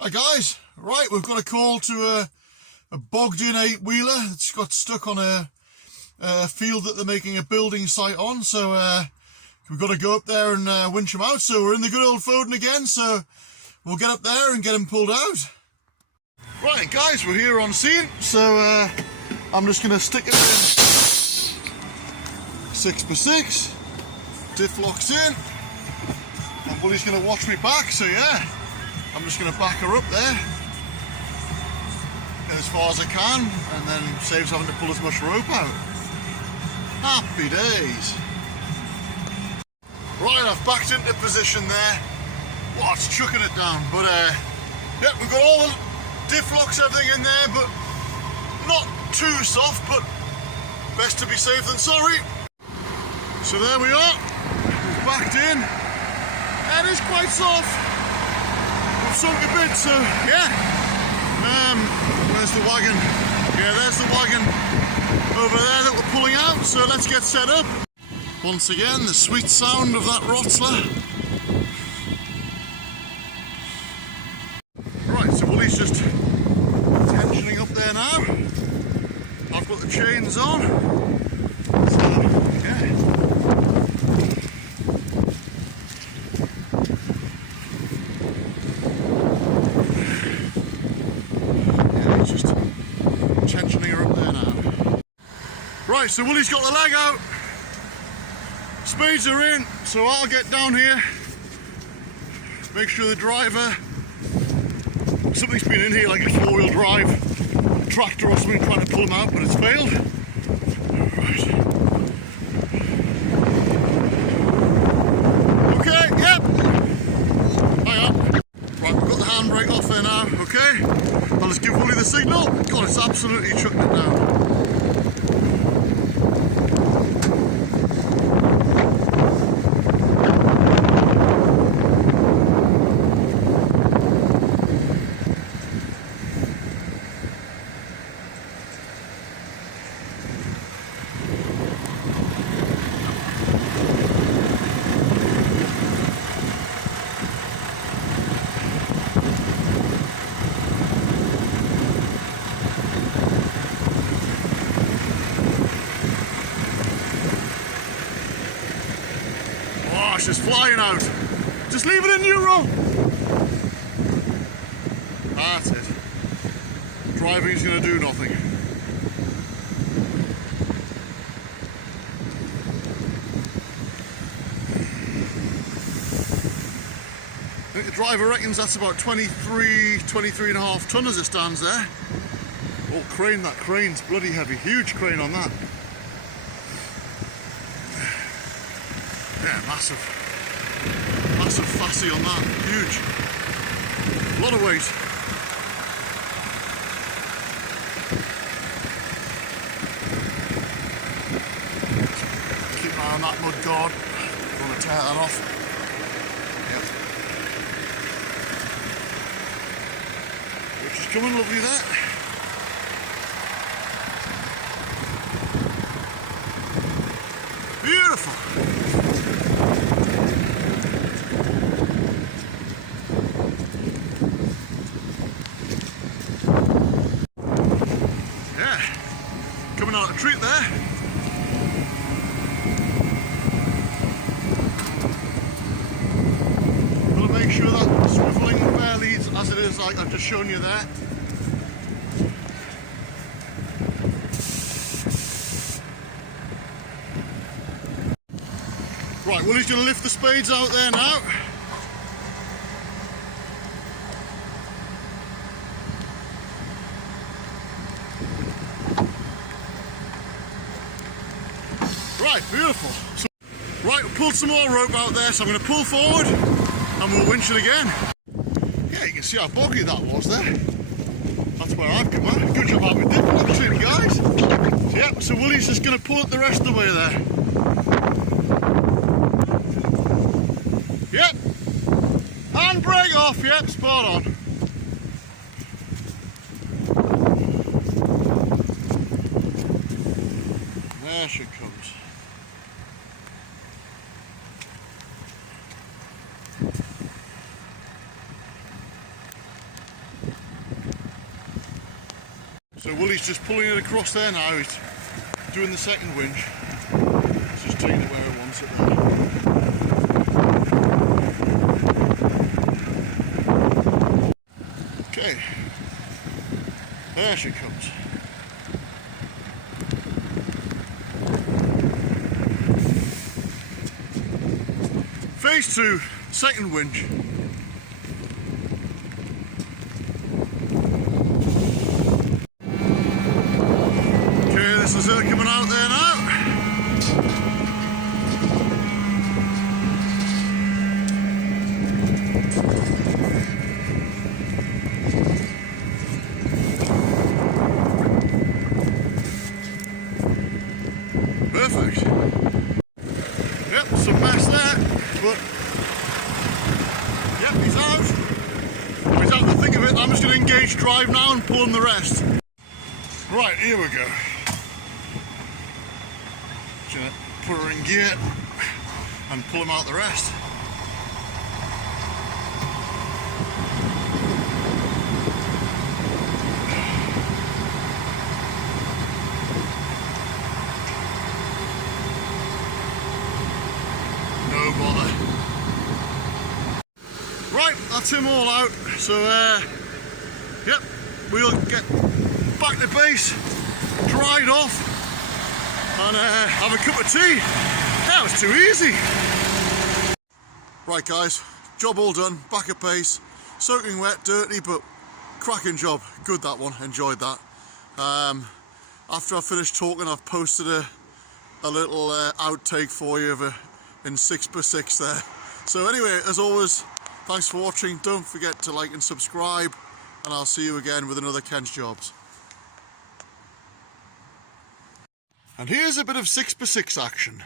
Hi guys, right, we've got a call to a bogged in 8-wheeler that's got stuck on a field that they're making a building site on, so we've got to go up there and winch them out. So we're in the good old Foden again, so we'll get up there and get them pulled out. Right guys, we're here on scene, so I'm just going to stick it in 6x6, diff locks in, and Willie's going to watch me back, so yeah. I'm just going to back her up there as far as I can, and then saves having to pull as much rope out. Happy days. Right, I've backed into position there. Wow, it's chucking it down, but yeah, we've got all the diff locks, everything in there, but not too soft, but best to be safe than sorry. So there we are, we've backed in, and it's quite soft. Sunk a bit, so yeah. Where's the wagon? Yeah, there's the wagon over there that we're pulling out, so let's get set up. Once again, the sweet sound of that Rotzler. Right, so Willie's just tensioning up there now. I've got the chains on, so yeah. Tensioning her up there now. Right, so Willie's got the leg out, spades are in, so I'll get down here, make sure the driver, something's been in here like a 4-wheel drive tractor or something trying to pull him out, but it's failed. Right. Okay, yep. Hang on. Right, we've got the handbrake off there now, okay? I'll just give Willie the signal. God, it's absolutely chucking it down. It's just flying out. Just leave it in neutral. That's it. Driving's going to do nothing. I think the driver reckons that's about 23 and a half ton as it stands there. Oh, crane, that crane's bloody heavy. Huge crane on that. Yeah, massive fassy on that, huge, a lot of weight. Keep an eye on that mud guard, don't want to tear that off. Yep. Which is coming lovely there. Beautiful. Coming out a treat there. Got to make sure that swiveling fair leads as it is, like I've just shown you there. Right, Willie's going to lift the spades out there now. Right, beautiful. So, right, we pulled some more rope out there, so I'm going to pull forward and we'll winch it again. Yeah, you can see how boggy that was there. That's where I've come out. Good job having diff locks in, guys. So, yeah, so Willie's just going to pull it the rest of the way there. Yep. Handbrake off, yep, spot on. There she comes. So Willie's just pulling it across there now. He's doing the second winch. He's just taking it where it wants it there. Okay. There she comes. Phase 2, second winch. Okay, this is her coming out there now. Perfect. Yep, some mess there, but yep, he's out. He's out the thick of it. I'm just going to engage drive now and pull in the rest. Right, here we go. Just going to put her in gear and pull him out the rest. No bother. Right, that's him all out. So, yep, we'll get back to base, dried off, and have a cup of tea. That was too easy. Right, guys, job all done. Back at base, soaking wet, dirty, but cracking job. Good, that one. Enjoyed that. After I finished talking, I've posted a little outtake for you of in 6x6 there. So anyway, as always, thanks for watching. Don't forget to like and subscribe, and I'll see you again with another Ken's Jobs. And here's a bit of 6x6 action.